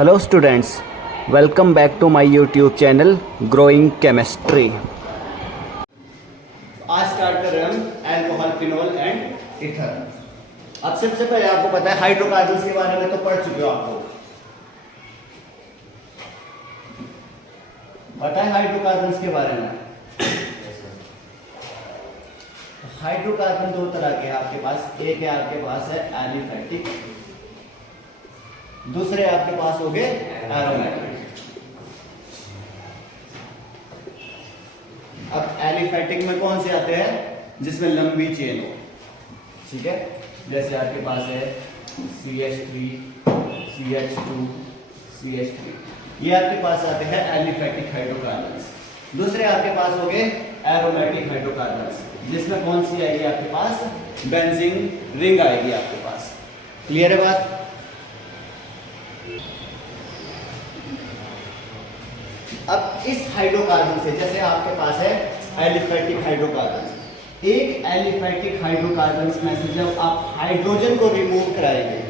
Hello students, welcome back to my YouTube channel growing chemistry. आज start कर रहे हैं हम अल्कोहल, फिनोल एंड ईथर। अब सबसे पहले आपको पता है हाइड्रोकार्बन्स के बारे में तो पढ़ चुके हो, आपको पता है हाइड्रोकार्बन्स के बारे में। हाइड्रोकार्बन दो तरह के हैं आपके पास, एक है आपके पास है एलिफैटिक, दूसरे आपके पास हो गए एरोमेटिक। अब एलिफैटिक में कौन से आते हैं? जिसमें लंबी चेन हो, ठीक है, जैसे आपके पास है CH3, CH2, CH3, ये आपके पास आते हैं एलिफैटिक हाइड्रोकार्बन्स। दूसरे आपके पास हो गए एरोमेटिक हाइड्रोकार्बन्स, जिसमें कौन सी आएगी आपके पास? बेंजीन रिंग आएगी आपके पास। क्लियर है बात? अब इस हाइड्रोकार्बन से, जैसे आपके पास है एलिफैटिक हाइड्रोकार्बन, एक एलिफैटिक हाइड्रोकार्बन में से जब आप हाइड्रोजन को रिमूव कराएंगे,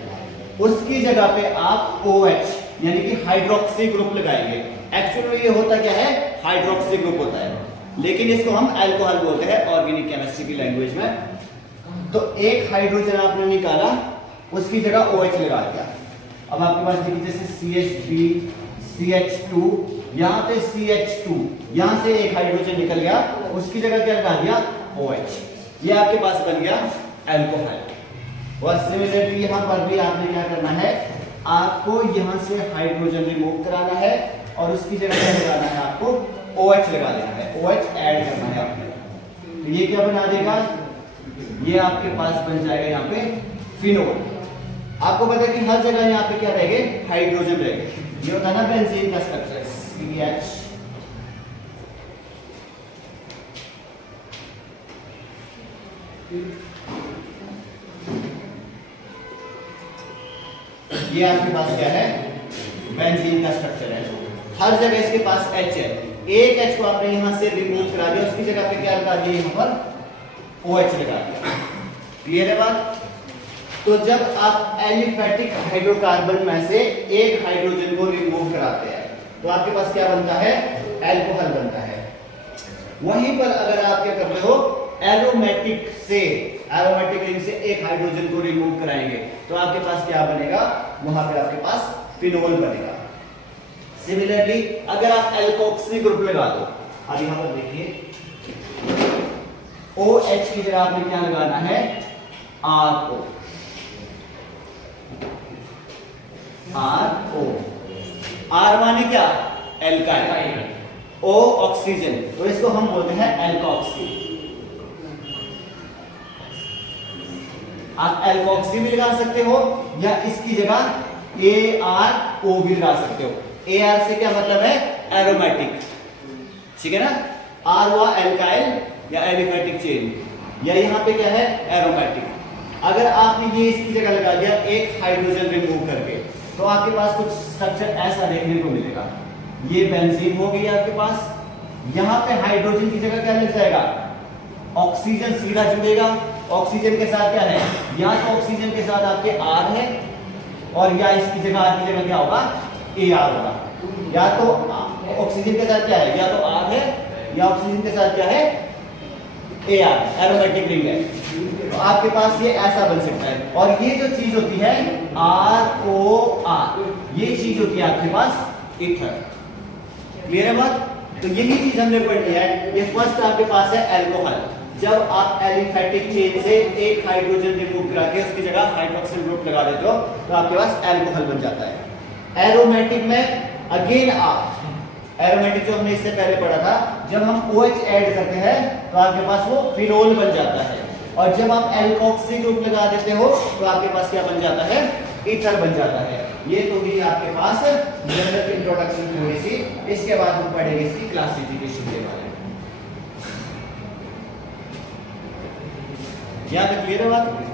उसकी जगह पे आप OH यानी कि हाइड्रोक्सी ग्रुप लगाएंगे। एक्चुअली ये होता क्या है? हाइड्रोक्सी ग्रुप होता है, लेकिन इसको हम अल्कोहल बोलते हैं ऑर्गेनिक केमिस्ट्री की लैंग्वेज में। तो एक हाइड्रोजन आपने निकाला, उसकी जगह OH लगा दिया। अब आपके पास देखिए जैसे CH3, CH2, यहाँ पे CH2, यहाँ से एक हाइड्रोजन निकल गया, उसकी जगह क्या लगा दिया? OH। ये आपके पास बन गया अल्कोहल। और सिमिलरली यहाँ पर भी आपने क्या करना है? आपको यहाँ से हाइड्रोजन रिमूव कराना है और उसकी जगह क्या लगाना है? आपको OH लगा देना है, OH ऐड करना है आपने। तो ये क्या बना देगा? ये आपके पास बन जाएगा यहाँ पे फिनोल। आपको पता है कि हर जगह यहाँ पे क्या रहेंगे? हाइड्रोजन रहेंगे। ये होता है ना बेंजीन का स्ट्रक्चर, CH, ये आपके पास क्या है? बेंजीन का स्ट्रक्चर है। हर जगह इसके पास H है। एक H को आपने यहां से रिमूव करा दिया, उसकी जगह पे क्या लगा दिया? यहां पर OH लगा दिया। क्लियर है बात? तो जब आप एलिफैटिक हाइड्रोकार्बन में से एक हाइड्रोजन को रिमूव कराते हैं, तो आपके पास क्या बनता है? अल्कोहल बनता है। वहीं पर अगर आप क्या करते हो? एरोमेटिक रिंग से एक हाइड्रोजन को रिमूव कराएंगे, तो आपके पास क्या बनेगा? वहां पे आपके पास फिनोल बनेगा। सिमिलरली अगर आप एल्कोक्सी ग्रुप लगा दो, अब यहां पर देखिए OH की जगह आपने क्या लगाना है? RO, R माने क्या? एल्काइल, O ऑक्सीजन, तो इसको हम बोलते हैं एल्कोक्सी। आप एल्कोक्सी भी लगा सकते हो या इसकी जगह ARO भी लगा सकते हो। AR से क्या मतलब है? एरोमेटिक, ठीक है ना? R हुआ एल्काइल या एलिफैटिक चेन, या यहां पे क्या है? एरोमेटिक। अगर आपने ये इसकी जगह लगा दिया एक हाइड्रोजन रिमूव करके, तो आपके पास कुछ स्ट्रक्चर ऐसा देखने को मिलेगा। ये बेंजीन हो गई आपके पास, यहां पे हाइड्रोजन की जगह क्या लग जाएगा? ऑक्सीजन सीधा जुड़ेगा। ऑक्सीजन के साथ क्या है? या तो ऑक्सीजन के साथ आपके R है, और या इसकी जगह R की जगह क्या होगा? AR होगा। या तो ऑक्सीजन के साथ क्या है? या तो R है, या ऑक्सीजन के साथ क्या है? AR, एरोमेटिक रिंग है। तो आपके पास ये ऐसा बन सकता है। और ये जो चीज होती है ROR, ये चीज होती है आपके पास ईथर। क्लियर है बात? तो यही चीज हमने पढ़ी है। ये फर्स्ट आपके पास है अल्कोहल। जब आप एलिफैटिक चेन से एक हाइड्रोजन रिमूव करा के उसकी जगह हाइड्रोक्सिल ग्रुप लगा देते हो, तो आपके पास अल्कोहल बन जाता है। एरोमेटिक में अगेन एरोमेटिक जो हमने इससे पहले पढ़ा था, जब हम OH ऐड करते हैं तो आपके पास वो फिनोल बन जाता है। और जब आप एल्कोक्सी ग्रुप लगा देते हो, तो आपके पास क्या बन जाता है? ईथर बन जाता है। ये तो भी आपके पास जनरल इंट्रोडक्शन थोड़ी सी, इसके बाद हम पढ़ेंगे इसकी क्लासिफिकेशन के बारे में। यहाँ तक क्लियर है बात?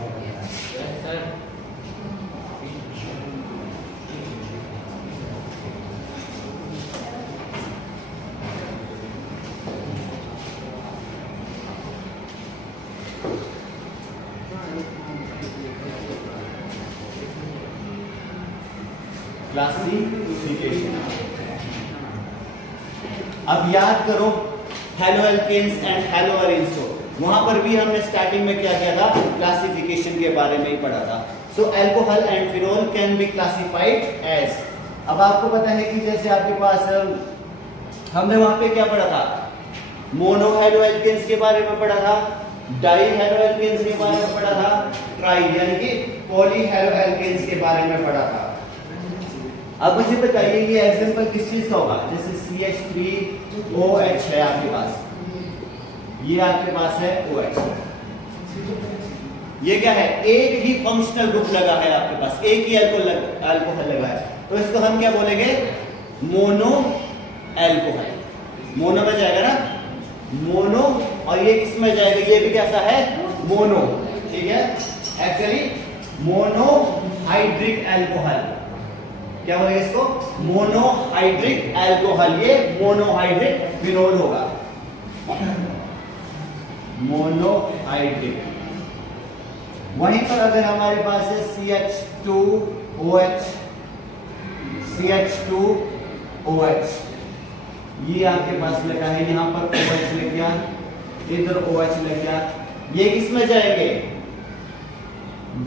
क्लासिफिकेशन। अब याद करो हैलोएल्केन्स एंड हैलोअरीन्स को, वहां पर भी हमने स्टार्टिंग में क्या किया था, क्लासिफिकेशन के बारे में ही पढ़ा था। So alcohol and phenol can be classified as, अब आपको पता है कि जैसे आपके पास हमने वहां पे क्या पढ़ा था, मोनो हैलोएल्केन्स के बारे में पढ़ा था, डाई हैलोएल्केन्स के बारे में पढ़ा था, ट्राई यानी कि पॉली हैलोएल्केन्स के बारे में पढ़ा था। अब मुझे बताइए ये एग्जांपल किस चीज का होगा, जैसे CH3OH है आपके पास, ये आपके पास है OH, ये क्या है, एक ही फंक्शनल ग्रुप लगा है आपके पास, एक ही अल्कोहल लगा है, तो इसको हम क्या बोलेंगे, मोनो अल्कोहल। मोनो में जाएगा ना, मोनो, और ये किस में जाएगा, ये भी कैसा है, मोनो, ठीक है। एक्चुअली मोनोहाइड्रिक अल्कोहल, क्या बोलेंगे इसको, मोनोहाइड्रिक अल्कोहल, ये मोनोहाइड्रिक फिनोल होगा, मोनोहाइड्रिक। वहीं पर अगर हमारे पास है CH2OH, CH2OH, ये आपके पास लगा है, यहां पर OH लग गया, इधर OH लग गया, ये किस में जाएंगे,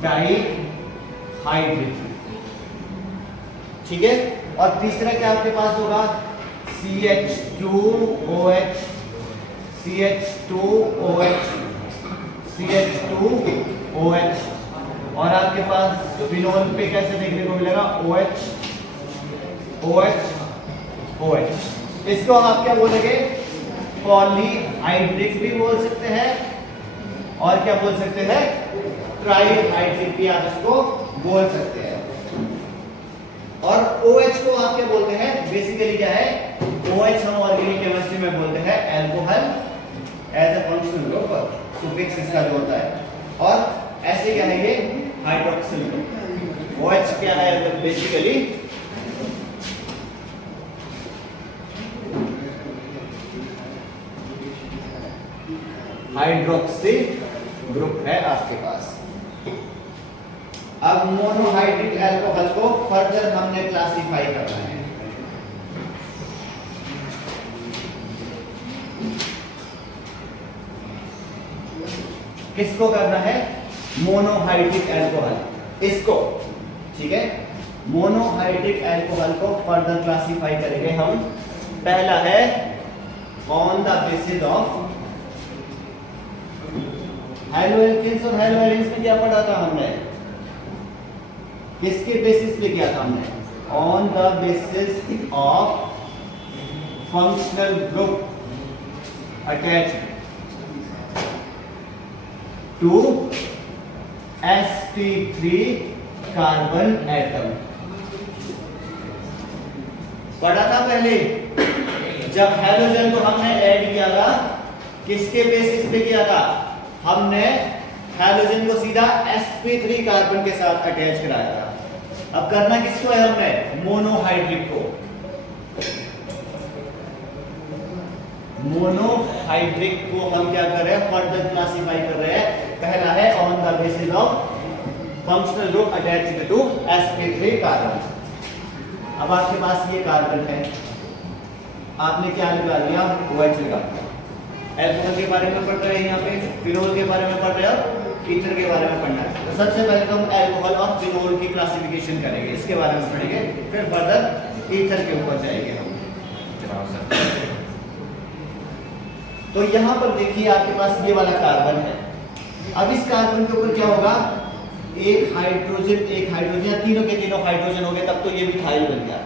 डाइहाइड्रिक, ठीक है। और तीसरा क्या आपके पास होगा, CH2OH, CH2OH, CH2OH, और आपके पास फिनोल पे कैसे देखने को मिलेगा, OH, OH, OH। इसको आप क्या बोलेंगे, पॉलीहाइड्रिक भी बोल सकते हैं, और क्या बोल सकते हैं, ट्राईहाइड्रिक भी आप इसको बोल सकते हैं। और OH को आप क्या बोलते हैं, बेसिकली क्या है, OH हम ऑर्गेनिक केमिस्ट्री में बोलते हैं alcohol as a functional group, suffix इसका जो होता है, और ऐसे क्या है, ये हाइड्रोक्सिल ग्रुप। OH क्या है, बेसिकली हाइड्रोक्सिल ग्रुप है आपके पास। अब मोनोहाइड्रिक अल्कोहल को फर्दर हमने क्लासिफाई करना है। किसको करना है, मोनोहाइड्रिक अल्कोहल, इसको, ठीक है। मोनोहाइड्रिक अल्कोहल को फर्दर क्लासिफाई करेंगे हम। पहला है ऑन द बेसिस ऑफ हैलोएल्केन्स, और हैलोएरीन्स में क्या पढ़ा था हमने, किसके बेसिस पे किया था हमने, on the basis of functional group attached to sp3 carbon atom. पढ़ा था पहले, जब हैलोजन को हमने ऐड किया था, किसके बेसिस पे किया था, हमने हैलोजन को सीधा sp3 कार्बन के साथ अटैच कराया था। अब करना किसको है हमने, मोनोहाइड्रिक को। मोनोहाइड्रिक को हम क्या कर रहे हैं, फर्दर क्लासिफाई कर रहे हैं। पहला है on the basis of functional group attached to sp3 carbon. अब आपके पास ये कार्बन है, आपने क्या लगा लिया, OH लगा दिया। अल्कोहल के बारे में पढ़ रहे हैं, यहाँ पे फिनोल के बारे में पढ़ रहे हैं, ईथर के बारे में पढ़ना है। तो सबसे पहले तो हम अल्कोहल और फिनोल की क्लासिफिकेशन करेंगे, इसके बारे में पढ़ेंगे, फिर फर्दर ईथर के ऊपर जाएंगे हम। तो यहाँ पर देखिए आपके पास ये वाला कार्बन है। अब इस कार्बन के ऊपर क्या होगा, एक हाइड्रोजन या तीनों के तीनों हाइड्रोजन हो गए, तब तो ये मिथाइल बन गया।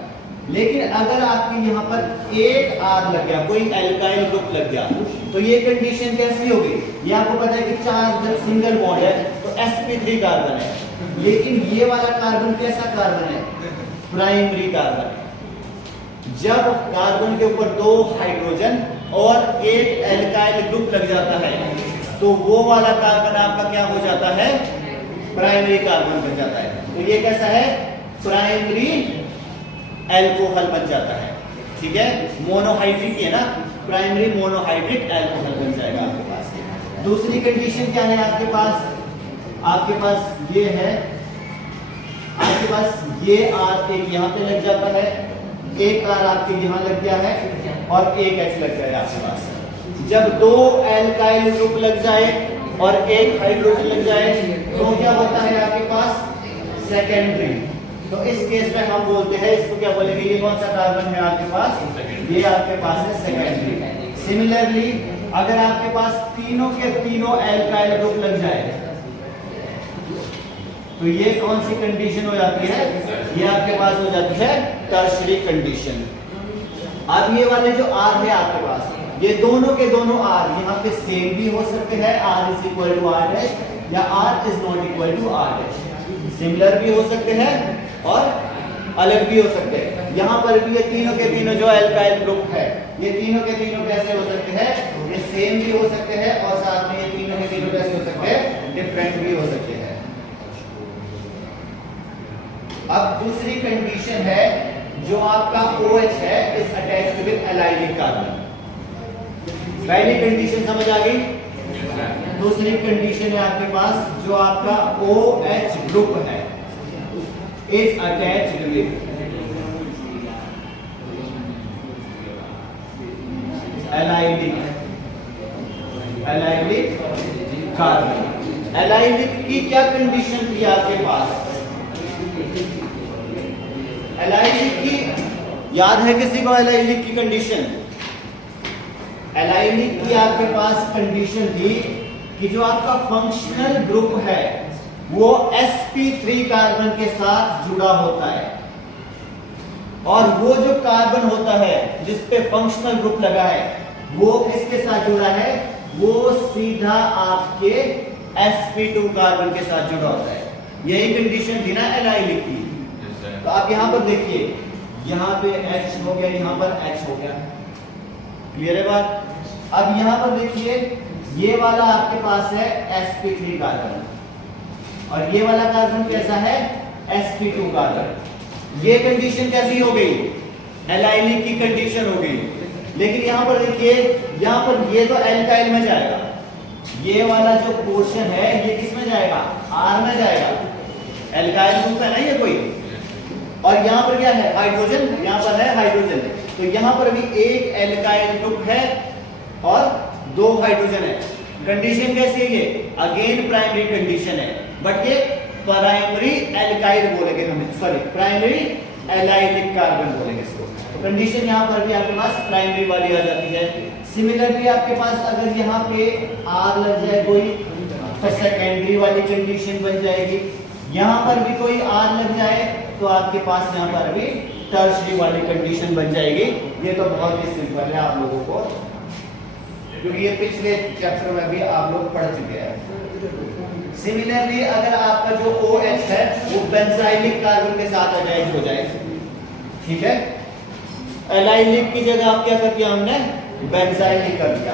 लेकिन अगर आपके यहाँ पर एक R लग गया, कोई एल्काइल ग्रुप लग गया, तो ये कंडीशन कैसी होगी, ये आपको पता है कि 4 सिंगल बॉन्ड है, तो sp3 कार्बन है। लेकिन ये वाला कार्बन कैसा कार्बन है, प्राइमरी कार्बन है। जब कार्बन के ऊपर 2 हाइड्रोजन और एक एल्काइल ग्रुप लग जाता है, तो वो वाला कार्बन आपका क्या हो जाता है, प्राइमरी कार्बन बन जाता है। तो ये कैसा है, प्राइमरी अल्कोहल बन जाता है, ठीक है। मोनोहाइड्रिक है ना, प्राइमरी मोनोहाइड्रिक अल्कोहल बन जाएगा आपके पास। दूसरी कंडीशन क्या है आपके पास ये है आपके पास ये R एक यहाँ पे लग जाता है, एक R आपके यहाँ लग गया है और एक H लग गया है आपके पास। जब दो एल्काइल ग्रुप लग जाए और एक हाइड्रोजन लग जाए तो क्या होता है आपके पास सेकेंडरी। तो इस केस में हम बोलते हैं इसको क्या बोलेंगे, ये कौन सा कार्बन है आपके पास, ये आपके पास है सेकेंडरी। सिमिलरली अगर आपके पास तीनों के तीनों एल्काइल ग्रुप लग जाए तो ये कौन सी कंडीशन हो जाती है, ये आपके पास हो जाती है टर्शियरी कंडीशन। अब ये वाले जो R है आपके पास, ये दोनों के दोनों R यहाँ पे सेम भी हो सकते हैं, R is equal to R dash, या R is not equal to R dash. Similar भी हो सकते हैं और अलग भी हो सकते हैं। यहाँ पर भी ये तीनों के तीनों जो एल्काइल ग्रुप है, ये तीनों के तीनों कैसे हो सकते हैं, ये सेम भी हो सकते हैं और साथ में ये तीनों के तीनों कैसे हो सकते हैं, डिफरेंट भी हो सकते हैं। अब दूसरी कंडीशन है जो आपका OH है is attached with allylic carbon. पहली कंडीशन समझ आ गई। दूसरी कंडीशन है आपके पास जो आपका OH ग्रुप है is attached with allylic carbon. Allylic की क्या कंडीशन थी आपके पास, एलाइलिक की याद है किसी को, एलाइलिक की कंडीशन, एलाइलिक की आपके पास कंडीशन थी कि जो आपका फंक्शनल ग्रुप है वो sp3 कार्बन के साथ जुड़ा होता है और वो जो कार्बन होता है जिस पे फंक्शनल ग्रुप लगा है वो किसके साथ जुड़ा है, वो सीधा आपके sp2 कार्बन के साथ जुड़ा होता है। यही कंडीशन थी ना एलाइलिक की। तो आप यहां पर देखिए, यहां पे H हो गया, यहां पर H हो गया, क्लियर है बात। अब यहां पर देखिए ये वाला आपके पास है sp3 कार्बन और ये वाला कार्बन कैसा है, sp2 कार्बन। ये कंडीशन कैसी हो गई, एलाइलिक की कंडीशन हो गई। लेकिन यहां पर देखिए, यहां पर ये तो एल्काइल में जाएगा, ये वाला जो पोर्शन है ये किस में जाएगा, R में जाएगा। एल्काइल ग्रुप है ना ये कोई, और यहाँ पर क्या है, हाइड्रोजन, यहाँ पर है हाइड्रोजन। तो यहाँ पर भी एक एल्काइल ग्रुप है और दो हाइड्रोजन है। कंडीशन कैसी है ये, अगेन प्राइमरी कंडीशन है, बट ये प्राइमरी एल्काइल बोलेंगे हम, सॉरी प्राइमरी एलाइलिक कार्बन बोलेंगे इसको। तो कंडीशन यहाँ पर भी आपके पास प्राइमरी वाली आ जाती है। सिमिलरली आपके पास अगर यहाँ पे R लग जाए कोई तो सेकेंडरी वाली कंडीशन बन जाएगी। यहाँ पर भी कोई R लग जाए तो आपके पास यहाँ पर भी टर्शियरी वाली कंडीशन बन जाएगी। ये तो बहुत ही सिंपल है आप लोगों को, क्योंकि ये पिछले चैप्टर में भी आप लोग पढ़ चुके हैं। सिमिलरली अगर आपका जो OH है वो बेंजाइलिक कार्बन के साथ अटैच हो जाए, ठीक है, एलाइलिक की जगह आप क्या कर दिया हमने, बेंजाइलिक कर दिया।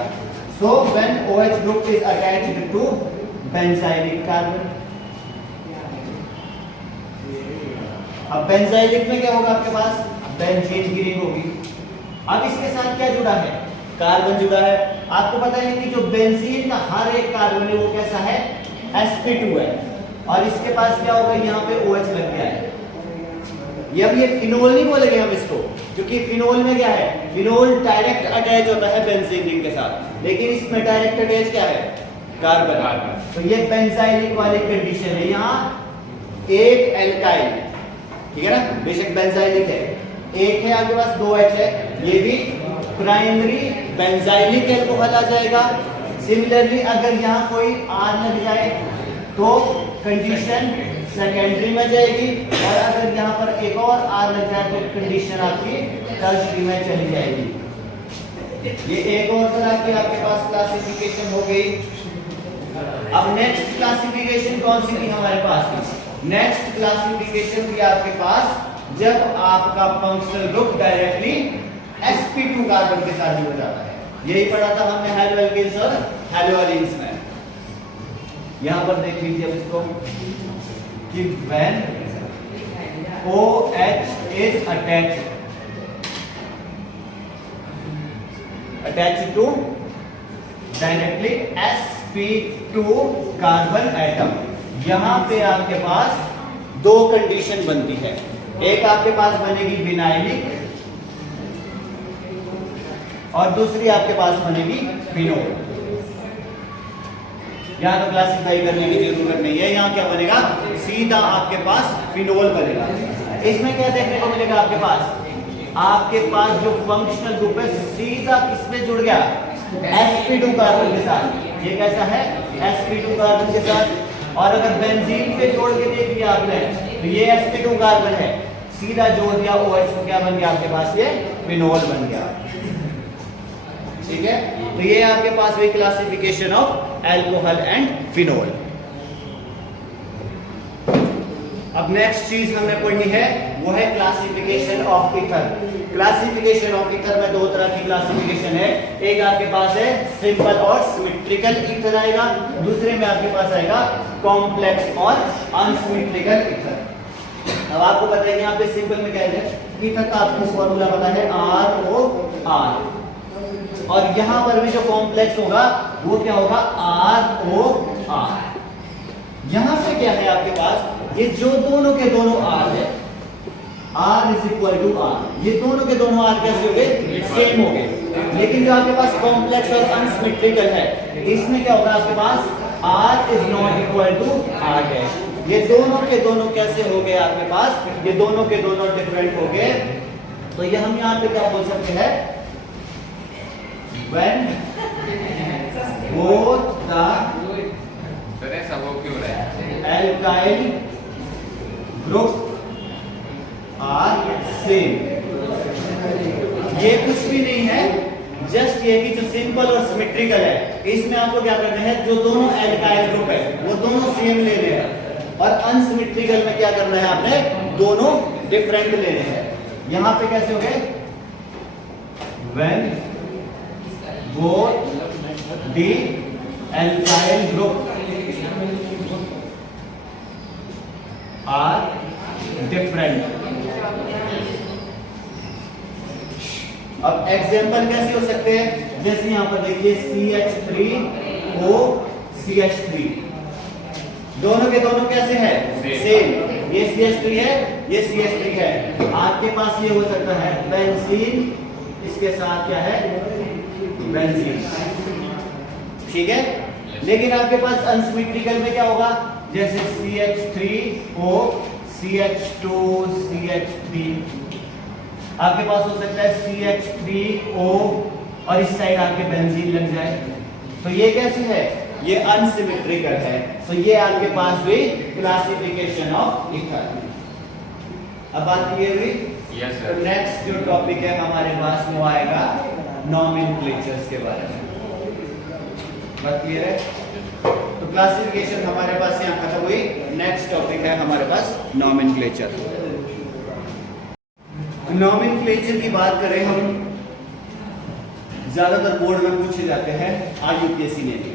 So when OH group is attached to benzylic carbon. अब बेंजाइलिक में क्या होगा आपके पास, बेंजीन की रिंग होगी। अब इसके साथ क्या जुड़ा है, कार्बन जुड़ा है। आपको पता है कि जो बेंजीन का हर एक कार्बन है वो कैसा है, sp2 है, और इसके पास क्या होगा, यहाँ पे OH लग गया है। ये अब ये फिनोल नहीं बोलेंगे हम इसको, क्योंकि फिनोल में क्या है, फिनोल डायरेक्ट अटैच होता है बेंजीन रिंग के साथ, लेकिन इसमें डायरेक्ट अटैच क्या है, कार्बन। तो ये बेंजाइलिक वाली कंडीशन है। यहाँ एक एल्काइल, ठीक है ना, बेशक बेंजाइलिक है, एक है आपके पास, दो H है, ये भी प्राइमरी बेंजाइलिक एल्कोहल आ जाएगा। सिमिलरली अगर यहाँ कोई R लग जाए तो कंडीशन सेकेंडरी में जाएगी, और अगर यहाँ पर एक और R लग जाए तो कंडीशन आपकी टर्शियरी में चली जाएगी। ये एक और तरह की आपके पास क्लासिफिकेशन हो गई। अब नेक्स्ट क्लासिफिकेशन कौन सी थी हमारे पास, नेक्स्ट क्लासिफिकेशन थी आपके पास जब आपका functional group directly sp2 carbon के साथ जुड़ जाता है। यही पढ़ा था हमने हेलो एल्केन्स और हेलो एलीन्स में। यहां पर देख लीजिए अब इसको कि when OH is attached to directly sp2 carbon atom, यहां पे आपके पास दो कंडीशन बनती है। एक आपके पास बनेगी विनाइलिक और दूसरी आपके पास बनेगी फिनोल। यहां तो क्लासिफाई करने की जरूरत नहीं है, यहां क्या बनेगा, सीधा आपके पास फिनोल बनेगा। इसमें क्या देखने को मिलेगा आपके पास जो फंक्शनल ग्रुप है सीधा किसमें जुड़ गया, sp2 कार्बन के साथ। ये कैसा है, sp2 कार्बन के साथ। और अगर बेंजीन पे जोड़ के देख लिया आपने तो ये sp2 कार्बन है, सीधा जोड़ दिया OH तो क्या बन गया आपके पास, ये फिनोल बन गया। ठीक है, तो ये आपके पास हुई classification of alcohol and phenol. अब नेक्स्ट चीज हमने पढ़नी है वो है classification of ether. Classification of ether में दो तरह की क्लासिफिकेशन है, एक आपके पास है सिंपल और सिमेट्रिकल ईथर आएगा, दूसरे में आपके पास आएगा कॉम्प्लेक्स और अनसिमेट्रिकल ईथर। अब आपको पता है कि यहाँ पे सिंपल में क्या है, ईथर का आपको फॉर्मूला पता है ROR, और यहां पर भी जो कॉम्प्लेक्स होगा वो क्या होगा, ROR। यहां से क्या है आपके पास, ये जो दोनों के दोनों R है, R is equal to R, ये दोनों के दोनों R कैसे हो गए, सेम हो गए। लेकिन जो आपके पास कॉम्प्लेक्स और अनसिमेट्रिकल है, इसमें क्या होगा आपके पास, R is not equal to R dash. ये दोनों के दोनों कैसे हो गए आपके पास, ये दोनों के दोनों डिफरेंट हो गए। तो ये हम यहां पे क्या बोल सकते हैं, when both the alkyl group are same। ये कुछ भी नहीं है, जस्ट ये कि जो सिंपल और सिमेट्रिकल है, इसमें आपको क्या करना है, जो दोनों एल्काइल ग्रुप है वो दोनों सेम लेने हैं, और अनसिमेट्रिकल में क्या करना है आपने, दोनों डिफरेंट लेने हैं। यहां पे कैसे हो गए, when both the alkyl group are different। अब एग्जाम्पल कैसे हो सकते हैं, जैसे यहां पर देखिए CH3O CH3, दोनों के दोनों कैसे हैं, सेम। ये CH3 है, ये CH3 है। आपके पास ये हो सकता है बेंजीन, इसके साथ क्या है, बेंजीन, ठीक है। लेकिन आपके पास अनसिमेट्रिकल में क्या होगा, जैसे CH3O CH2 CH3, आपके पास हो सकता है CH3O और इस साइड आपके बेंजीन लग जाए, तो ये कैसी है, ये अनसिमेट्रिकल है। तो ये आपके पास हुई क्लासिफिकेशन ऑफ ईथर। अब बात क्लियर हुई, यस तो सर। नेक्स्ट जो टॉपिक है हमारे पास वो आएगा नॉमेनक्लेचर्स के बारे में। बात क्लियर है, तो क्लासिफिकेशन हमारे पास यहाँ खत्म हुई। नेक्स्ट टॉपिक है हमारे पास नॉमेनक्लेचर। नॉमेनक्लेचर की बात करें हम, ज्यादातर बोर्ड में पूछे जाते हैं यूपीएससी ने भी,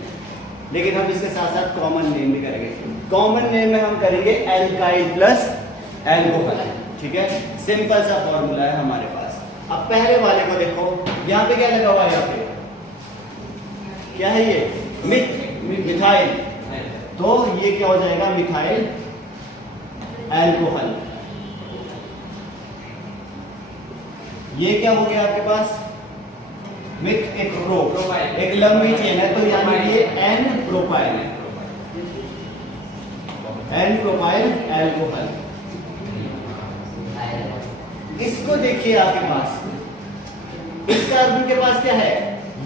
लेकिन हम इसके साथ साथ कॉमन नेम भी करेंगे। कॉमन नेम में हम करेंगे एल्काइल प्लस एल्कोहल, ठीक है। सिंपल सा फॉर्मूला है हमारे पास। अब पहले वाले को देखो, यहाँ पे क्या लगा हुआ है, यहाँ पे क्या है, ये मिथाइल, तो ये क्या हो जाएगा, मिथाइल एल्कोहल। ये क्या हो गया आपके पास, मिथ एक प्रो, एक लंबी चेन है, तो यानी कि ये n propyl, n propyl alcohol. इसको देखिए आपके पास, इस कार्बन के पास क्या है,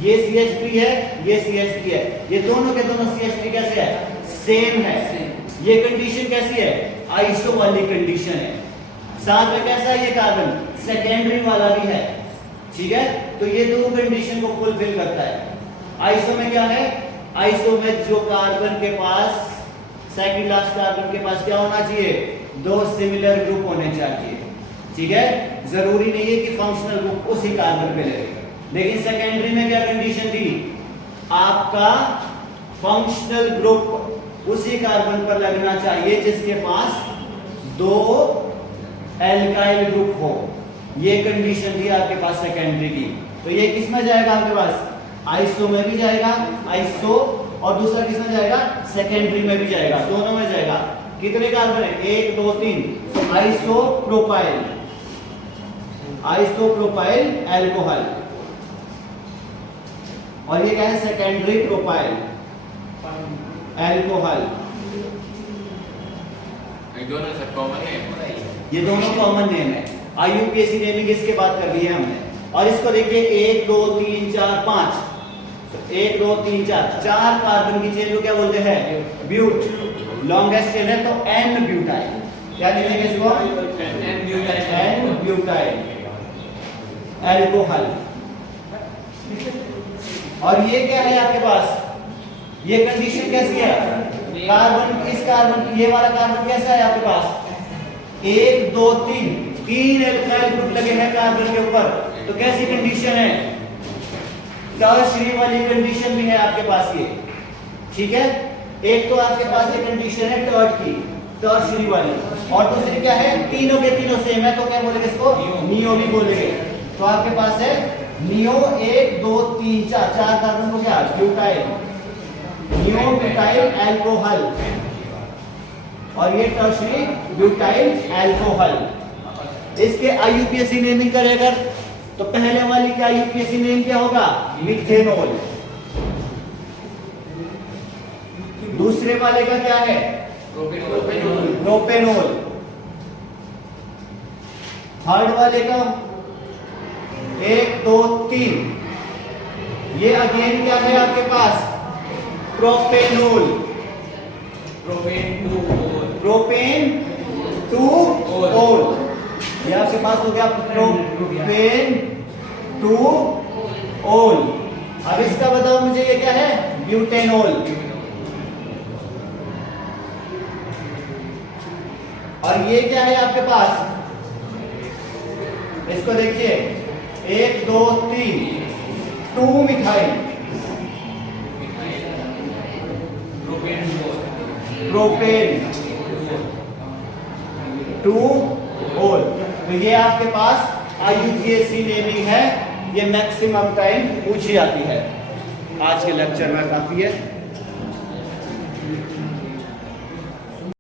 ये CH3 है, ये CH3 है, ये दोनों के दोनों CH3 कैसे है, सेम है। ये कंडीशन कैसी है, आइसो वाली कंडीशन है। साथ में कैसा है ये कार्बन, सेकेंडरी वाला भी है, ठीक है। तो ये दो कंडीशन को फुलफिल करता है। आइसो में क्या है, आइसो में जो कार्बन के पास, सेकंड लास्ट कार्बन के पास क्या होना चाहिए, दो सिमिलर ग्रुप होने चाहिए, ठीक है। जरूरी नहीं है कि फंक्शनल ग्रुप उसी कार्बन पे लगे, लेकिन सेकेंडरी में क्या कंडीशन थी, आपका फंक्शनल ग्रुप उसी कार्बन पर लगना चाहिए जिसके पास दो एल्काइल ग्रुप हो। ये कंडीशन थी आपके पास सेकेंडरी की। तो ये किस में जाएगा आपके पास, आइसो में भी जाएगा, आइसो, और दूसरा किस में जाएगा, सेकेंडरी में भी जाएगा, दोनों में जाएगा। कितने कार्बन है? 1 2 3, आइसोप्रोपाइल, आइसोप्रोपाइल अल्कोहल। और ये क्या है? Secondary propyl alcohol. दोनों सब कॉमन है, ये दोनों कॉमन नेम है। आईयूपीएसी नेमिंग इसके बाद कर दी है हमने। और इसको देखिए 1 2 3 4 5, 1 2 3 4, 4 कार्बन की चेन को क्या बोलते हैं? ब्यूट। लॉन्गेस्ट चेन है तो एन ब्यूटाइल। क्या लिखेंगे इसको? N butyl alcohol. और ये क्या है आपके पास? ये कंडीशन कैसी है? कार्बन, इस कार्बन, ये वाला कार्बन कैसा है आपके पास? 1 2 3, 3 एल्काइल ग्रुप लगे हैं कार्बन के ऊपर, तो कैसी कंडीशन है? टर्शरी वाली कंडीशन भी है आपके पास ये, ठीक है। एक तो आपके पास ये कंडीशन है टर्ड की, टर्शरी वाली, और दूसरी क्या है? तीनों के तीनों सेम है, तो क्या बोलेंगे इसको? नियो भी बोलेंगे। तो आपके पास है नियो 1 2 3 4, 4 कार्बन को क्या? Butyl, neo butyl alcohol. और ये टर्शरी ब्यूटाइल अल्कोहल। इसके आईयूपीएसी नेमिंग करें अगर, तो पहले वाली की आईयूपीएसी नेम क्या होगा? मिथेनॉल। दूसरे वाले का क्या है? प्रोपेनॉल। थर्ड वाले का 1 2 3, ये अगेन क्या है आपके पास? प्रोपेनॉल। प्रोपेन टू ओल, ये आपके पास हो गया प्रोपेन टू ओल। अब इसका बताओ मुझे, ये क्या है? ब्यूटेनॉल। और ये क्या है आपके पास? इसको देखिए 1 2 3, 2 मिथाइल प्रोपेन टू ओल। तो ये आपके पास आईयूपीएसी नेमिंग है, ये मैक्सिमम टाइम पूछी जाती है। आज के लेक्चर में काफी है।